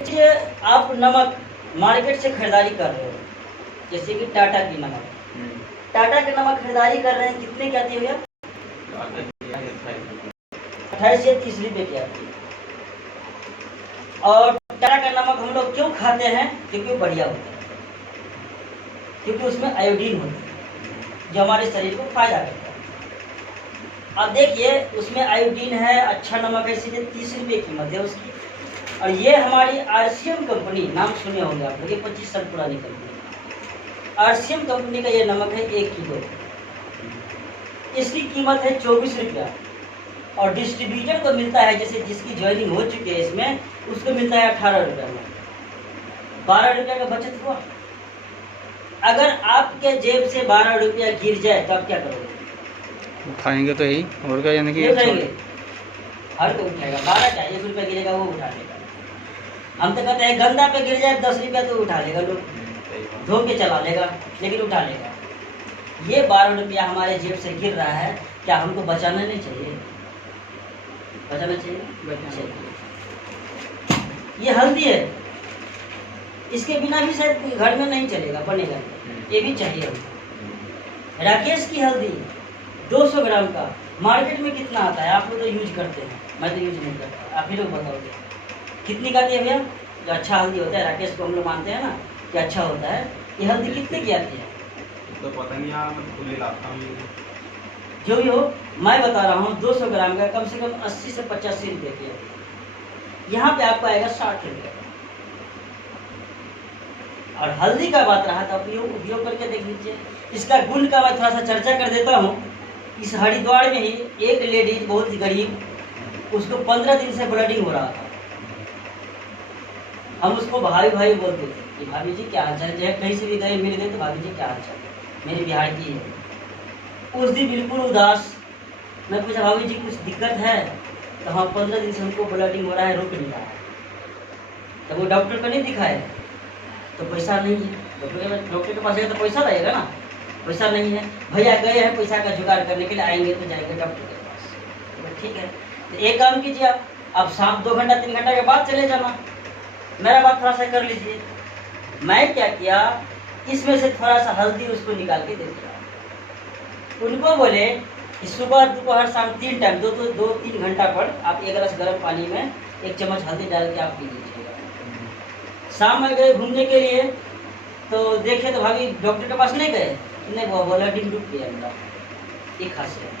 देखिए, आप नमक मार्केट से खरीदारी कर रहे हो, जैसे कि टाटा की नमक, टाटा के नमक खरीदारी कर रहे हैं, कितने की आती है भैया? 28 से 30 रुपये की आती है। और टाटा का नमक हम लोग क्यों खाते हैं? क्योंकि बढ़िया होता है, क्योंकि उसमें आयोडीन होता है जो हमारे शरीर को फायदा करता है। अब देखिए, उसमें आयोडीन है, अच्छा नमक है, इसीलिए 30 रुपये कीमत है उसकी। और ये हमारी RCM कंपनी, नाम सुने होंगे आप लोग, ये 25 साल पुरानी कंपनी, RCM कंपनी का ये नमक है 1 किलो। इसकी कीमत है 24 रुपया। और डिस्ट्रीब्यूटर को मिलता है, जैसे जिसकी ज्वाइनिंग हो चुकी है इसमें, उसको मिलता है 18 रुपये में। 12 रुपये का बचत हुआ। अगर आपके जेब से 12 रुपया गिर जाए तो आप क्या करोगे? उठाएंगे तो यही, और क्या, यानी कि उठाएंगे, हर कोई उठाएगा। 12 क्या 1 रुपया गिरेगा वो उठा लेगा। हम तो कहते हैं गंदा पे गिर जाए 10 रुपया तो उठा लेगा, लोग धो के चला लेगा, लेकिन उठा लेगा। ये 12 रुपया हमारे जेब से गिर रहा है, क्या हमको बचाना नहीं चाहिए? बचाना चाहिए। ये हल्दी है, इसके बिना भी शायद घर में नहीं चलेगा, बनेगा, ये भी चाहिए हमको। राकेश की हल्दी 200 ग्राम का मार्केट में कितना आता है? आप लोग तो यूज करते हैं, मैं तो यूज नहीं करता, आप ही लोग बताओगे कितनी का आती है भैया? जो अच्छा हल्दी होता है, राकेश को हम लोग मानते हैं ना कि अच्छा होता है, ये हल्दी कितने की आती है? तो पता नहीं यार, मैं खुले लाता हूँ। जो भी हो, मैं बता रहा हूँ 200 ग्राम का कम से कम 80 से 85 रुपये की है। यहाँ पे आपको आएगा 60 रुपये। और हल्दी का बात रहा तो उपयोग करके देख लीजिए। इसका गुण का मैं थोड़ा सा चर्चा कर देता हूँ। इस हरिद्वार में ही एक लेडीज बहुत गरीब, उसको 15 दिन से ब्लीडिंग हो रहा था। हम उसको भाभी भाभी बोलते थे कि भाभी जी क्या हाल चाल है, कहीं से भी गए मिल गए तो भाभी जी क्या हाल चाल, मेरी बिहार की है। उस दिन बिल्कुल उदास। मैं पूछा भाभी जी कुछ दिक्कत है? तो हाँ 15 दिन से हमको ब्लीडिंग हो रहा है, रुक नहीं रहा है। तो वो डॉक्टर को नहीं दिखाए तो पैसा नहीं है, डॉक्टर के पास जाएगा तो पैसा लगेगा ना, पैसा नहीं है। भैया गए हैं पैसा का जुगाड़ करने के लिए, आएंगे तो जाएंगे डॉक्टर के पास। तो ठीक है, तो एक काम कीजिए, आप शाम 2 घंटा 3 घंटा के बाद चले जाना, मेरा बात थोड़ा सा कर लीजिए। मैं क्या किया, इसमें से थोड़ा सा हल्दी उसको निकाल के दे दिया। उनको बोले कि सुबह दोपहर शाम 3 टाइम 2-3 घंटा पर आप 1 गिलास गर्म पानी में 1 चम्मच हल्दी डाल के आप पी लीजिएगा। शाम में गए घूमने के लिए तो देखे तो भाभी डॉक्टर के पास नहीं गए, नहीं वो बोला डिम डूब गया मेरा, ये खासियत।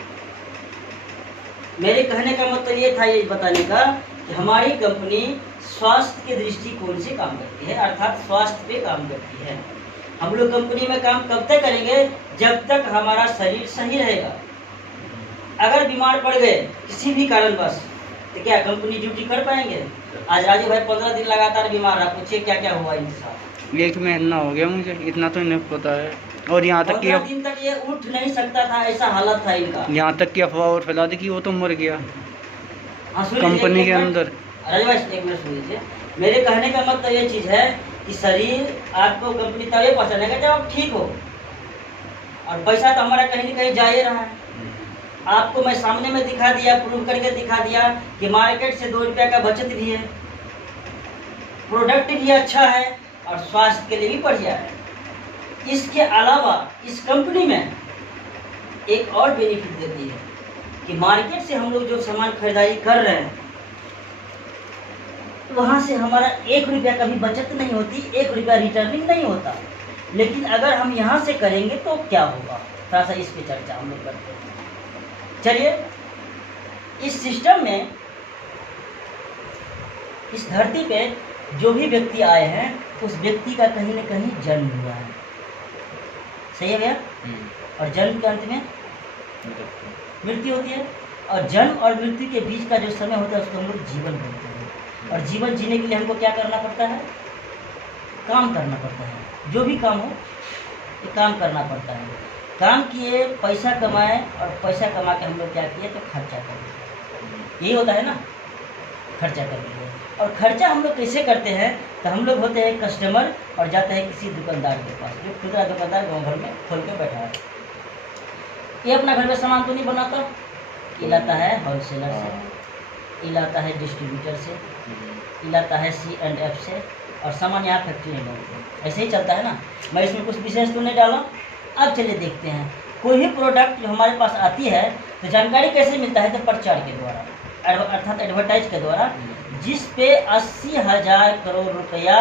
मेरे कहने का मतलब ये था, ये बताने का कि हमारी कंपनी स्वास्थ्य के दृष्टिकोण से काम करती है, अर्थात स्वास्थ्य पे काम करती है। हम लोग कंपनी में काम कब तक करेंगे? जब तक हमारा शरीर सही रहेगा। अगर बीमार पड़ गए किसी भी कारणवश तो क्या कंपनी ड्यूटी कर पाएंगे? आज राजू भाई 15 दिन लगातार बीमार रहा, पूछिए क्या क्या हुआ इनके साथ। 1 महीना हो गया मुझे, इतना तो नहीं पता है। और यहाँ तक कि 15 दिन तक ये उठ नहीं सकता था, ऐसा हालत था इनका। यहाँ तक कि अफवाह और फैला दी कि वो तो मर गया सुन कंपनी लीजिए के एक अंदर। राजू भाई 1 मिनट सुन लीजिए। मेरे कहने का मतलब ये चीज़ है कि शरीर आपको कंपनी तभी पहचानेगा जब आप ठीक हो, और पैसा तो हमारा कहीं न कहीं जा ही रहा है। आपको मैं सामने में दिखा दिया, प्रूव करके दिखा दिया कि मार्केट से 2 रुपया का बचत भी है, प्रोडक्ट भी अच्छा है और स्वास्थ्य के लिए भी बढ़िया है। इसके अलावा इस कंपनी में एक और बेनिफिट देती है कि मार्केट से हम लोग जो सामान खरीदारी कर रहे हैं वहाँ से हमारा 1 रुपया का भी बचत नहीं होती, 1 रुपया रिटर्निंग नहीं होता। लेकिन अगर हम यहाँ से करेंगे तो क्या होगा, थोड़ा सा इस पे चर्चा हम लोग करते हैं। चलिए, इस सिस्टम में इस धरती पे जो भी व्यक्ति आए हैं उस व्यक्ति का कहीं न कहीं जन्म हुआ है, सही है भैया? और जन्म के अंत में मृत्यु होती है, और जन्म और मृत्यु के बीच का जो समय होता है उसको हम लोग जीवन बोलते हैं। और जीवन जीने के लिए हमको क्या करना पड़ता है? काम करना पड़ता है। जो भी काम हो ये काम करना पड़ता है। काम किए, पैसा कमाए, और पैसा कमा के हम लोग क्या किए तो खर्चा कर दिए, यही होता है ना, खर्चा कर दिए। और खर्चा हम लोग कैसे करते हैं? तो हम लोग होते हैं कस्टमर और जाते हैं किसी दुकानदार के पास, जो खुदरा दुकानदार गाँव घर में खोल के बैठा है। ये अपना घर में सामान तो नहीं बनाता, ये लाता है होलसेलर से। ये लाता है डिस्ट्रीब्यूटर से, ये लाता है C&F से, और सामान यहाँ फैक्ट्री में बनते हैं। ऐसे ही चलता है ना। मैं इसमें कुछ विशेष तो नहीं डाला। अब चलिए देखते हैं, कोई भी प्रोडक्ट जो हमारे पास आती है तो जानकारी कैसे मिलता है, तो प्रचार के द्वारा, अर्थात एडवर्टाइज के द्वारा, जिस पे 80,000 करोड़ रुपया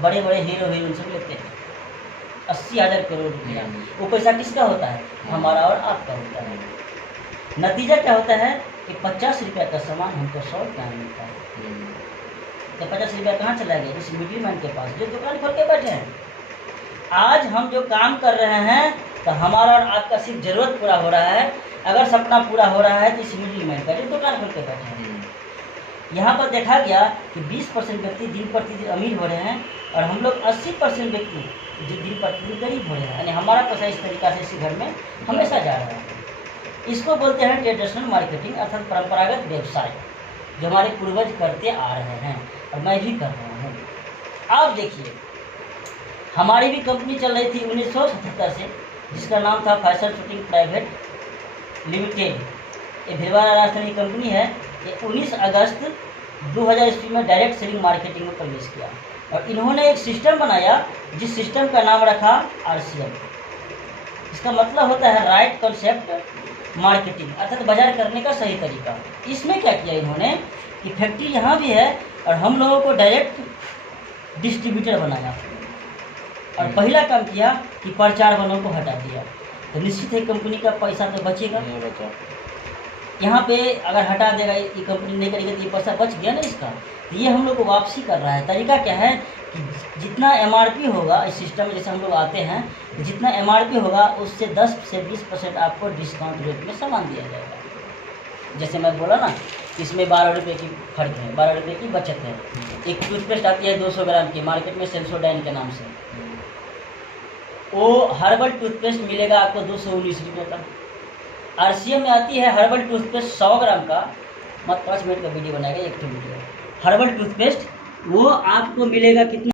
बड़े बड़े हीरो हीरोइन सब लेते हैं। 80,000 करोड़ रुपया, वो पैसा किसका होता है, हमारा और आपका होता है। नतीजा क्या होता है कि 50 रुपया का सामान हमको 100 रुपया में मिलता है। तो 50 रुपया कहाँ चला गया, इस मिडिलमैन के पास जो दुकान खोल के बैठे हैं। आज हम जो काम कर रहे हैं तो हमारा और आपका सिर्फ जरूरत पूरा हो रहा है। अगर सपना पूरा हो रहा है तो इस मिडिलमैन का जो दुकान खोल के बैठे हैं। यहाँ पर देखा गया कि 20% व्यक्ति दिन प्रतिदिन अमीर हो रहे हैं और हम लोग 80% व्यक्ति जो दिन प्रतिदिन गरीब हो रहे हैं। यानी हमारा पैसा इस तरीका से इसी घर में हमेशा जा रहा है। इसको बोलते हैं ट्रेडिशनल मार्केटिंग, अर्थात परंपरागत व्यवसाय, जो हमारे पूर्वज करते आ रहे हैं और मैं भी कर रहा हूँ। आप देखिए, हमारी भी कंपनी चल रही थी 1977 से, जिसका नाम था फैशन शूटिंग प्राइवेट लिमिटेड। ये भिलवाड़ा राजस्थान की कंपनी है। ये 19 अगस्त 2000 ईस्वी में डायरेक्ट सेलिंग मार्केटिंग में प्रवेश किया और इन्होंने एक सिस्टम बनाया जिस सिस्टम का नाम रखा RCM। इसका मतलब होता है राइट कॉन्सेप्ट मार्केटिंग, अर्थात बाजार करने का सही तरीका। इसमें क्या किया इन्होंने कि फैक्ट्री यहाँ भी है और हम लोगों को डायरेक्ट डिस्ट्रीब्यूटर बनाया और पहला काम किया कि प्रचार वालों को हटा दिया। तो निश्चित है कंपनी का पैसा तो बचेगा। यहाँ पे अगर हटा देगा, ये कंपनी नहीं करेगी तो ये पैसा बच गया ना इसका। तो ये हम लोग को वापसी कर रहा है। तरीका क्या है कि जितना MRP होगा इस सिस्टम में, जैसे हम लोग आते हैं, तो जितना MRP होगा उससे 10 से 20% आपको डिस्काउंट रेट में सामान दिया जाएगा। जैसे मैं बोला ना, इसमें 12 रुपये की फर्क है, 12 रुपये की बचत है। एक टूथपेस्ट आती है 200 ग्राम की, मार्केट में सेंसोडाइन के नाम से। वो हर्बल टूथपेस्ट मिलेगा आपको 219 रुपये का। RCM में आती है हर्बल टूथपेस्ट 100 ग्राम का, मत 5 मिनट का वीडियो बनाएगा, एक तो वीडियो हर्बल टूथपेस्ट, वो आपको मिलेगा कितना।